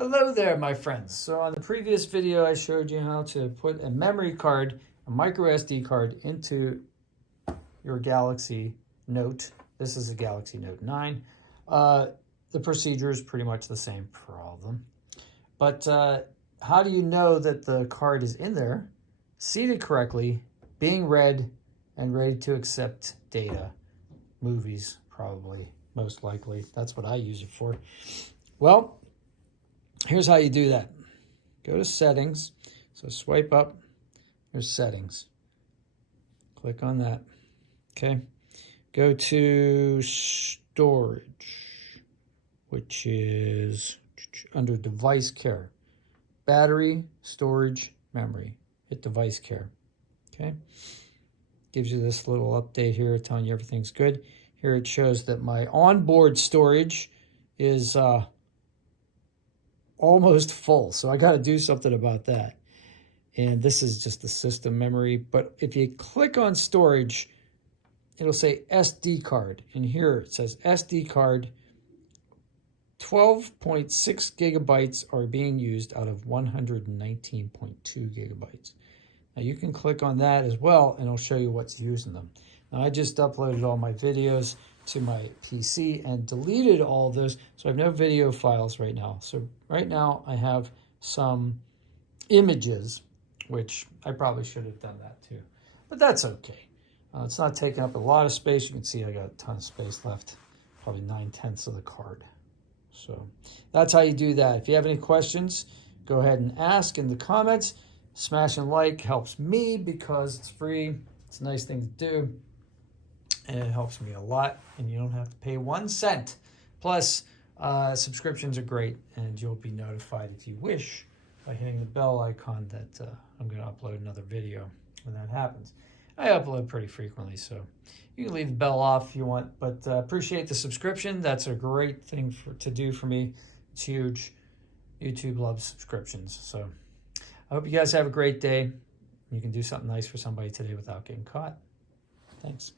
Hello there, my friends. So on the previous video, I showed you how to put a memory card, a micro SD card, into your Galaxy Note. This is a Galaxy Note 9. The procedure is pretty much the same for all of them. But how do you know that the card is in there, seated correctly, being read, and ready to accept data? Movies, probably, most likely. That's what I use it for. Well, here's how you do that. Go to settings. So swipe up. Here's settings. Click on that. Okay. Go to storage, which is under device care. Battery, storage, memory. Hit device care. Okay. Gives you this little update here telling you everything's good. Here it shows that my onboard storage is almost full. So I got to do something about that. And this is just the system memory. But if you click on storage, it'll say SD card. And here it says SD card, 12.6 gigabytes are being used out of 119.2 gigabytes. Now you can click on that as well, and it'll show you what's using them. Now I just uploaded all my videos to my PC and deleted all of those, so I have no video files right now. So right now I have some images, which I probably should have done that too, but that's okay. It's not taking up a lot of space. You can see I got a ton of space left, probably 9/10 of the card. So that's how you do that. If you have any questions, go ahead and ask in the comments. Smash and like helps me because it's free. It's a nice thing to do. And it helps me a lot. And you don't have to pay 1 cent. Plus, subscriptions are great. And you'll be notified if you wish by hitting the bell icon that I'm going to upload another video when that happens. I upload pretty frequently, so you can leave the bell off if you want. But appreciate the subscription. That's a great thing to do for me. It's huge. YouTube loves subscriptions. So I hope you guys have a great day. You can do something nice for somebody today without getting caught. Thanks.